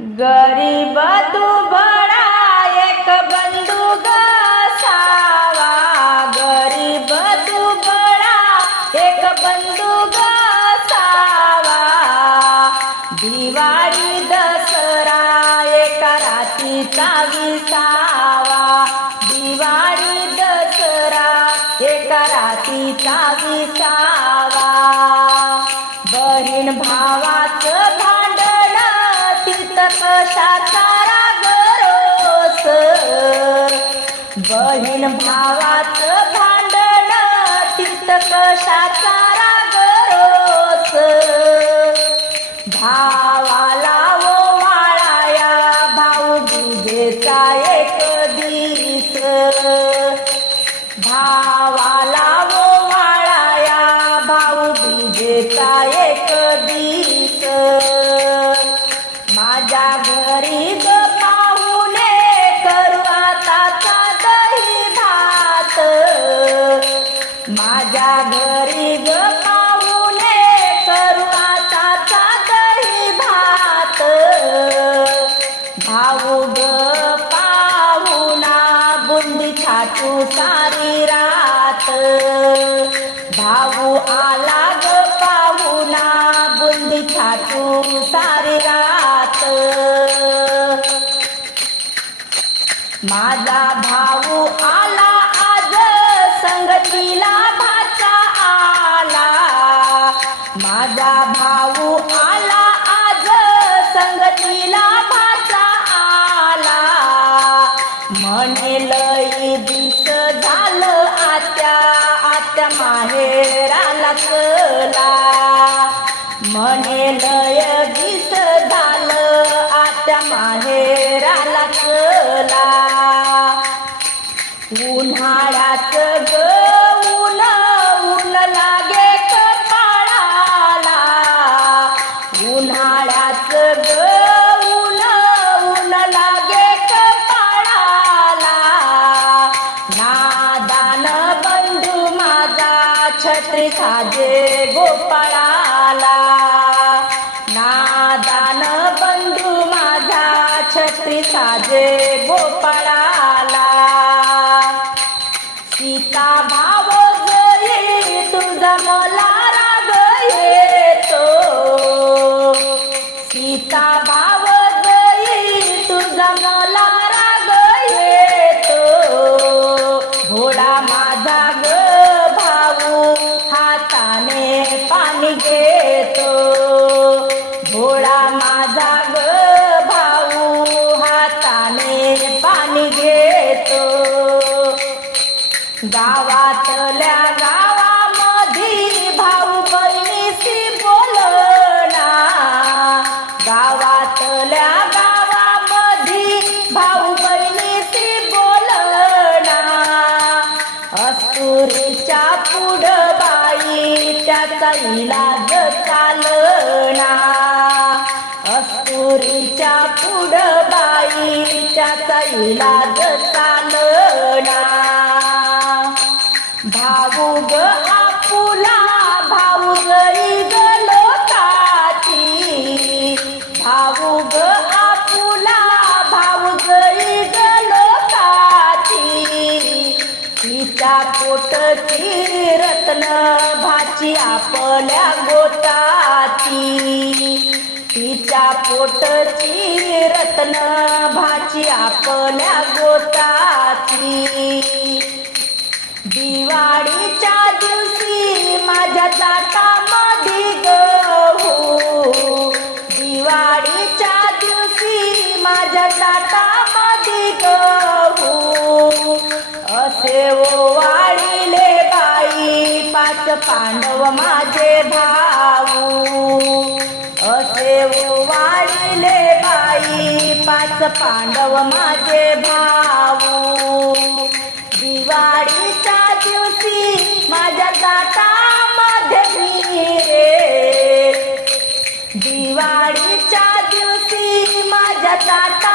गरीब तू बडा एक बंधू गसावा गरीब तू बडा एक बंधू गसावा दिवाळी दसरा एका रात्रीचा विसावा। दिवाळी दसरा एका रात्रीचा विसावा। बहीण भावा तित गरोस बहीण भावाचं भांडण तित कशाचा गरोस भावाला ओवाळाया भाऊ दुजेचा एक दिस भा माझ्या घरी ग पाहुणे करू आता दही भात माझ्या घरी ग पाहुणे करू आता दही भात भाऊ ग पाहुणा बुंदी छाटू सारी रात. भाऊ आला ग पाहुणा बुंदी छाटू सारी रात. माझा भाऊ आला आज संगतीला भाचा आला. माझा भाऊ आला आज संगतीला भाचा आला. म्हणे लई दिस झालं आत्या आत्या माहेराला कला म्हणे लय दिस झालं आत्या माहेर साजे गोपाळाला. सीता भाव जये तुझा मला राग येतो. सीता भाव जये तुझा मला राग येतो. घोडा माझा ग भाऊ हाताने पाणी घे. गावातल्या गावामध्ये भाऊ बहिणीशी बोलना. गावातल्या गावामध्ये भाऊ बहिणीशी बोलना. अस्तुरीच्या पुढ बाई त्याचा इलाज चालना. अस्तुरीच्या पुढ बाई त्याचा इलाज चाल भाऊ ग आपुला भाऊ गई ग लोकाची भाऊ ग आपुला भाऊ गई ग लोकाची तिच्या पोटची रत्न भाची आपल्या गोताची. तिच्या पोटची रत्न भाची आपल्या गोताची. दिवाळीच्या दिवशी माझ्या ताटामध्ये गहू. दिवाळीच्या दिवशी माझ्या ताटामध्ये गहू. असे ओवाळीले बाई पाच पांडव माझे भाऊ. असे ओवाळीले बाई पाच पांडव माझे भाऊ. माझ्या ताटामध्ये